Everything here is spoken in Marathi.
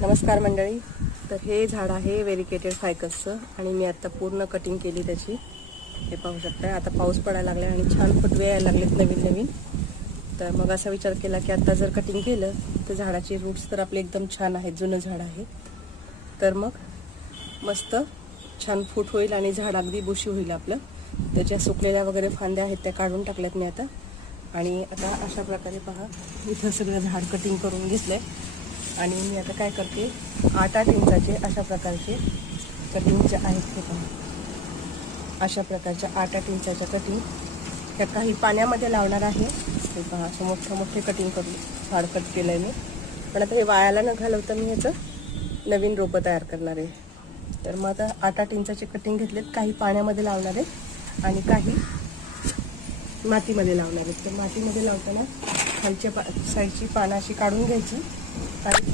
नमस्कार मंडळी. तर हे झाड आहे व्हेरिकेटेड फायकसचं आणि मी आता पूर्ण कटिंग केली त्याची. हे पाहू शकता. आता पाऊस पडायला लागला आणि छान फुटवे यायला लागलेत नवीन नवीन. तर मग असा विचार केला की आता जर कटिंग केलं तर झाडाचे रूट्स तर आपले एकदम छान आहेत, जुनं झाड आहे. तर मग मस्त छान फूट होईल आणि झाड अगदी बुशी होईल आपलं. त्याच्या सुकलेल्या वगैरे फांद्या आहेत त्या काढून टाकल्यात मी आता. आणि आता अशा प्रकारे पहा, इथं सगळं झाड कटिंग करून घेतलंय. आणि मी आता काय करते, 8-8 इंचाचे अशा प्रकारचे कटिंगचे आहेत हे पहा. अशा प्रकारच्या 8-8 इंचाच्या कटिंग ह्या काही पाण्यामध्ये लावणार आहे. हे पहा, असं मोठे कटिंग करून झाड कट केलं आहे मी. पण आता हे वायाला न घालवता मी ह्याचं नवीन रोपं तयार करणार आहे. तर मग आता 8-8 इंचाचे कटिंग घेतलेत. काही पाण्यामध्ये लावणार आहेत आणि काही मातीमध्ये लावणार आहेत. तर मातीमध्ये लावताना खालच्या साईडची पानं अशी काढून घ्यायची आणि